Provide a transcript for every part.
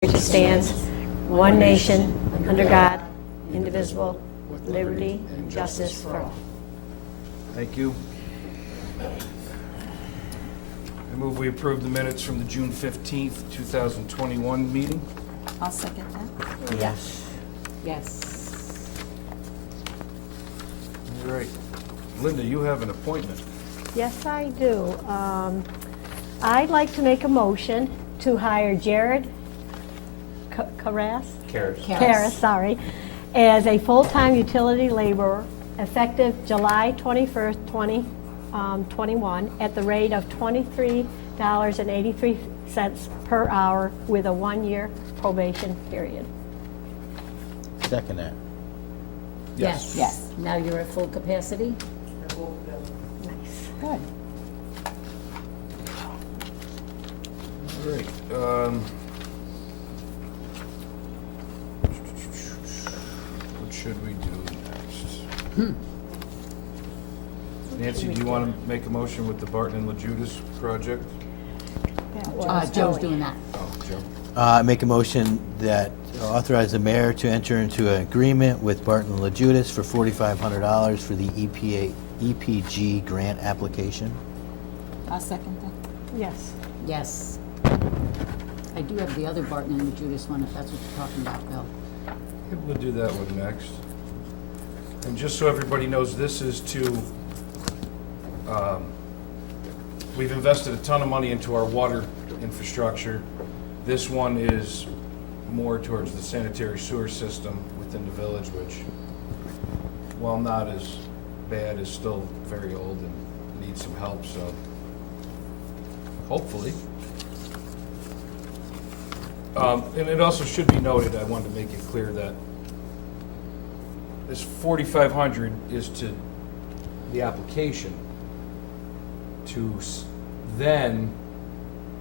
which stands, one nation, under God, indivisible, with liberty and justice for all. Thank you. I move we approve the minutes from the June 15th, 2021 meeting. I'll second that. Yes. Yes. All right. Linda, you have an appointment. Yes, I do. I'd like to make a motion to hire Jared Karras, as a full-time utility laborer effective July 21st, 2021 at the rate of $23.83 per hour with a one-year probation period. Second that. Yes. Yes. Now you're at full capacity? Nice. Good. All right. What should we do next? Nancy, do you want to make a motion with the Barton and LaJudas project? That was Joe's Joey. doing that. Oh, Joe. Make a motion that authorize the mayor to enter into an agreement with Barton LaJudas for $4,500 for the EPG grant application. I'll second that. Yes. Yes. I do have the other Barton and Judas one, if that's what you're talking about, Bill. We'll do that one next. And just so everybody knows, this is to, we've invested a ton of money into our water infrastructure. This one is more towards the sanitary sewer system within the village, which, while not as bad, is still very old and needs some help, so hopefully. And it also should be noted, I wanted to make it clear that this 4,500 is to the application to then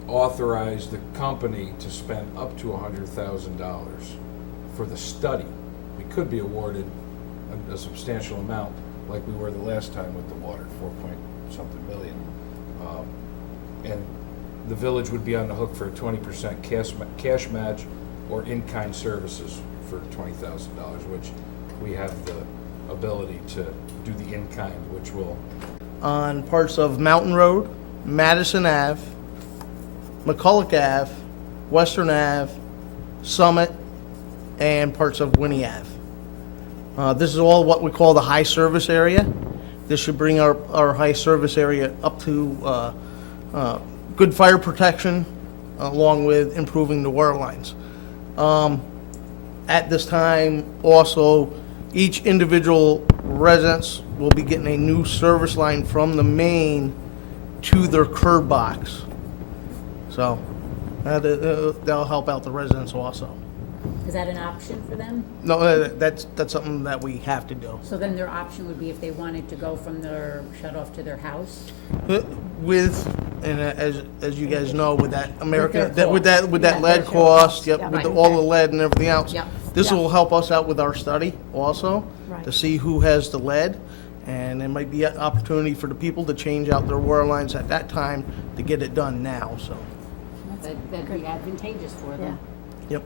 authorize the company to spend up to $100,000 for the study. We could be awarded a substantial amount, like we were the last time with the water, 4-point-something million. And the village would be on the hook for a 20% cash match or in-kind services for $20,000, which we have the ability to do the in-kind, which will. On parts of Mountain Road, Madison Ave, McCulloch Ave, Western Ave, Summit, and parts of Winnie Ave. This is all what we call the high service area. This should bring our high service area up to good fire protection, along with improving the water lines. At this time, also, each individual residence will be getting a new service line from the main to their curb box. So that'll help out the residents also. Is that an option for them? No, that's something that we have to do. So then their option would be if they wanted to go from their shut off to their house? With, and as you guys know, with that American, their with that Yeah, lead their cost, yep, Yeah. with Right. all the lead and everything else. Yep. This Yeah. will help us out with our study also, Right. to see who has the lead. And there might be an opportunity for the people to change out their water lines at that time to get it done now, so, That'd be advantageous for Yeah. them. yep.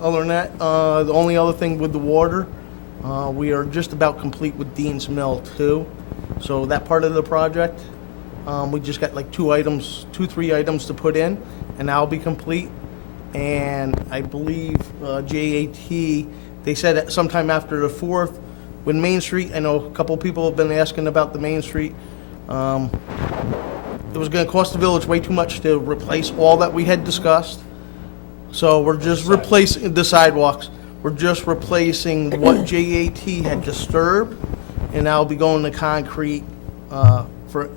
Other than that, the only other thing with the water, we are just about complete with Dean's Mill too. So that part of the project, we just got like 3 items to put in, and that'll be complete. And I believe JAT, they said that sometime after the 4th, with Main Street, I know a couple people have been asking about the Main Street. It was gonna cost the village way too much to replace all that we had discussed. So we're just replacing the sidewalks. We're just replacing what JAT had disturbed, and that'll be going to concrete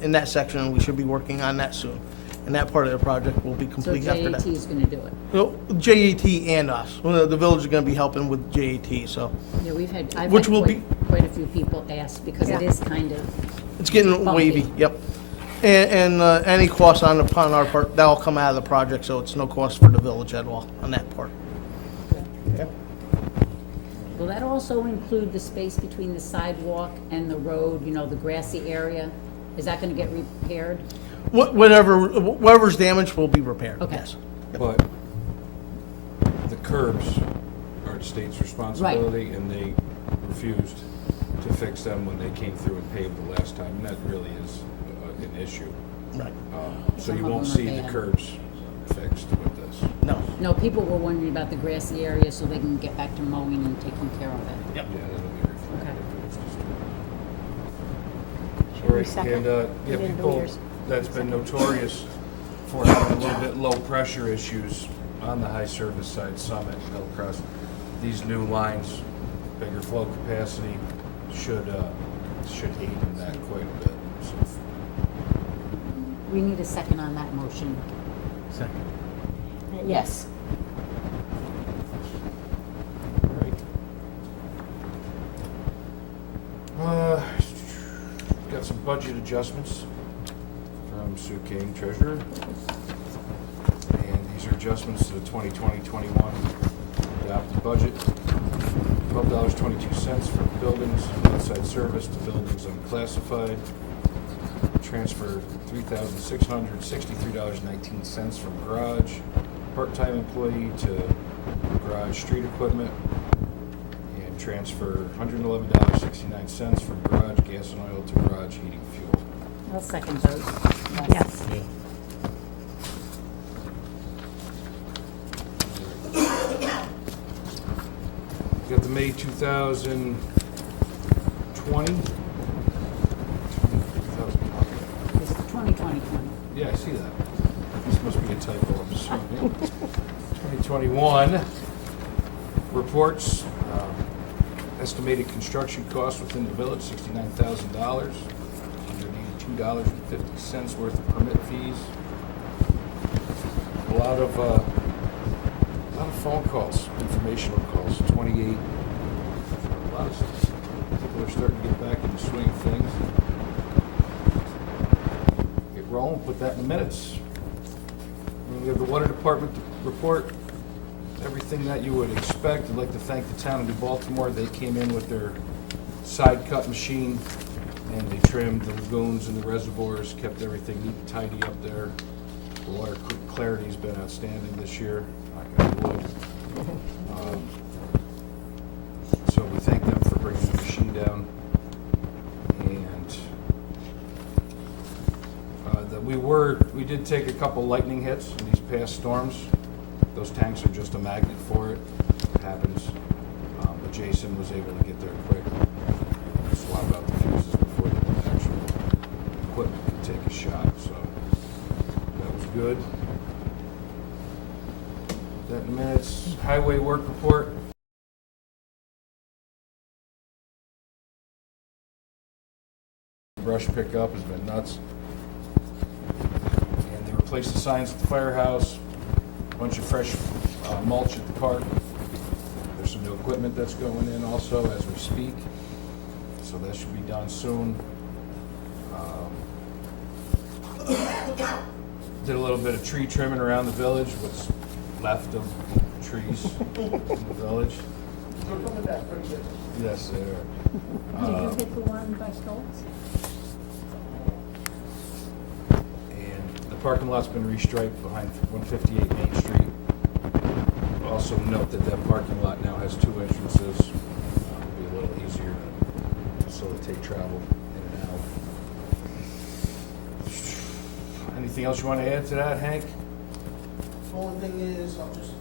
in that section, and we should be working on that soon. And that part of the project will be So complete after that. JAT is gonna do it. Well, JAT and us. Well, the village is gonna be helping with JAT, so Yeah, I've Which had will quite a few people ask, because it Yeah. is kind of, it's getting Bumpy. wavy, yep. And any costs upon our part, that'll come out of the project, so it's no cost for the village at all on that part. will that also include the space between the sidewalk and the road, the grassy area? Is that gonna get repaired? Whatever's damaged will be repaired, Okay. yes. But the curbs are the state's responsibility, and they refused to fix them when they came through and paved the last time, and that really is an issue. Right. So Some you of won't them are see the bad. curbs fixed with this. No. No, people were wondering about the grassy area so they can get back to mowing and taking care of it. Yep. Yeah, that'll be reflected. Should All we right, second? and, You yeah, didn't do people, yours. that's been notorious for having a little bit low pressure issues on the high service side, Summit, Hillcrest. These new lines, bigger flow capacity, should aid in that quite a bit, so. We need a second on that motion. Second. Yes. Right. Got some budget adjustments from Sue King, Treasurer. And these are adjustments to the 2020-21 adopted budget. $12.22 for buildings outside service to buildings unclassified. Transfer $3,663.19 from garage, part-time employee to garage street equipment, and transfer $111.69 from garage gas and oil to garage heating fuel. I'll second those. Yes. Got the May 2020. It's 2020. Yeah, I see that. This must be a typo, I'm assuming. 2021 reports, estimated construction costs within the village, $69,000, $182.50 worth of permit fees. A lot of phone calls, informational calls, 28. A lot of people are starting to get back in the swing of things. Get rolling, put that in the minutes. We have the water department report, everything that you would expect. I'd like to thank the town of New Baltimore. They came in with their side cut machine and they trimmed the lagoons and the reservoirs, kept everything neat and tidy up there. The water clarity's been outstanding this year, knock on wood. So we thank them for bringing the machine down. And we did take a couple lightning hits in these past storms. Those tanks are just a magnet for it. It happens. But Jason was able to get there quick, swap out the fuses before the actual equipment could take a shot. So that was good. That in minutes. Highway work report. Brush pickup has been nuts. And they replaced the signs at the firehouse, a bunch of fresh mulch at the park. There's some new equipment that's going in also as we speak, so that should be done soon. Did a little bit of tree trimming around the village, what's left of trees in the village. They're coming back pretty good. Yes, they are. Did you hit the one by Stoltz? And the parking lot's been restriped behind 158 Main Street. Also note that that parking lot now has 2 entrances. It'll be a little easier to facilitate travel in and out. Anything else you want to add to that, Hank? The only thing is, I'll just,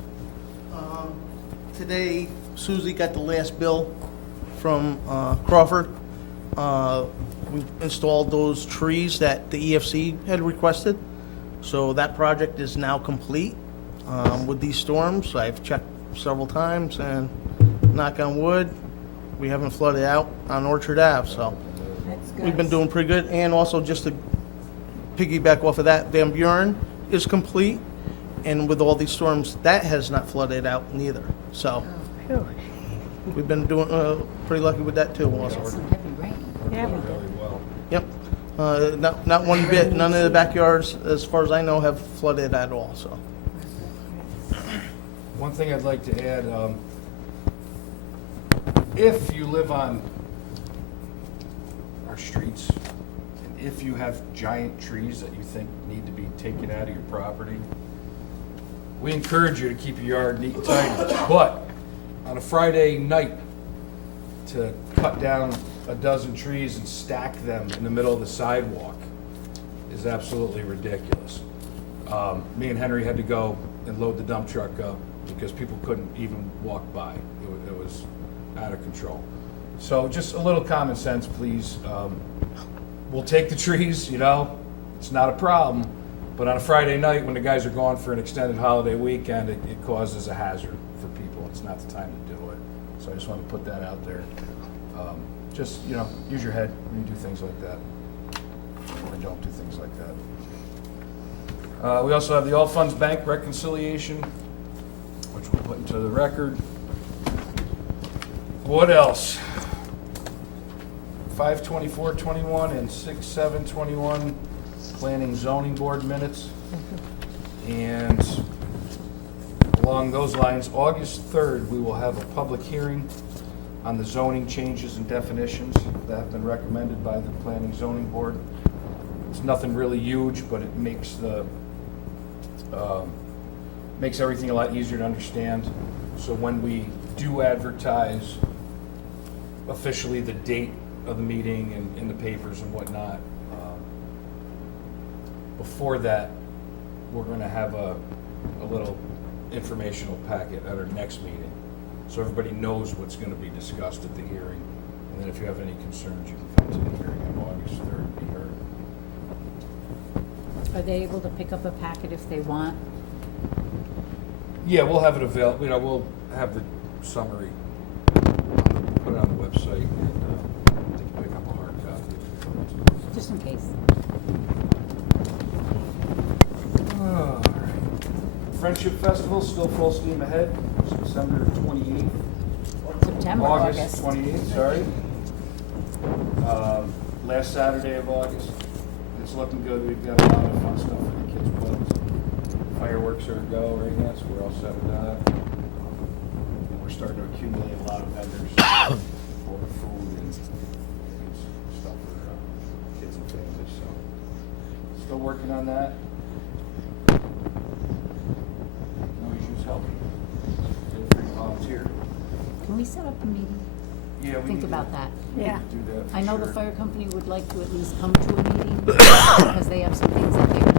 today Susie got the last bill from Crawford. We installed those trees that the EFC had requested. So that project is now complete with these storms. I've checked several times and knock on wood, we haven't flooded out on Orchard Ave, so That's good. we've been doing pretty good. And also just to piggyback off of that, Van Buren is complete. And with all these storms, that has not flooded out neither. So Phew. we've been doing, pretty lucky with that too also. Some heavy rain. Yeah, we Really well. Yep. Not one bit, none of the backyards, as far as I know, have flooded at all, so. One thing I'd like to add, if you live on our streets and if you have giant trees that you think need to be taken out of your property, we encourage you to keep your yard neat and tidy. But on a Friday night, to cut down a dozen trees and stack them in the middle of the sidewalk is absolutely ridiculous. Me and Henry had to go and load the dump truck up because people couldn't even walk by. It was out of control. So just a little common sense, please. We'll take the trees, it's not a problem. But on a Friday night, when the guys are gone for an extended holiday weekend, it causes a hazard for people. It's not the time to do it. So I just want to put that out there. Just, use your head when you do things like that. Or don't do things like that. We also have the All Funds Bank reconciliation, which we'll put into the record. What else? 5/24/21 and 6/7/21 Planning Zoning Board minutes. And along those lines, August 3rd, we will have a public hearing on the zoning changes and definitions that have been recommended by the Planning Zoning Board. It's nothing really huge, but it makes makes everything a lot easier to understand. So when we do advertise officially the date of the meeting and in the papers and whatnot, before that, we're going to have a little informational packet at our next meeting, so everybody knows what's going to be discussed at the hearing. And then if you have any concerns, you can come to the hearing on August 3rd and be heard. Are they able to pick up a packet if they want? Yeah, we'll have it available. We'll have the summary, put it on the website, and they can pick up a hard copy. Just in case. All right. Friendship Festival, still full steam ahead. September 28th. September, August August. 28th, sorry. Last Saturday of August. It's looking good. We've got a lot of fun stuff for the kids' clubs. Fireworks are a go right now, so we're all set with that. And we're starting to accumulate a lot of vendors for food and stuff for kids and families. So, still working on that. No issues helping. Feel free to volunteer. Can we set up a meeting? Yeah, we Think need about to, that. we Yeah. need to do that. For I know the sure. fire company would like to at least come to a meeting because they have some things that they're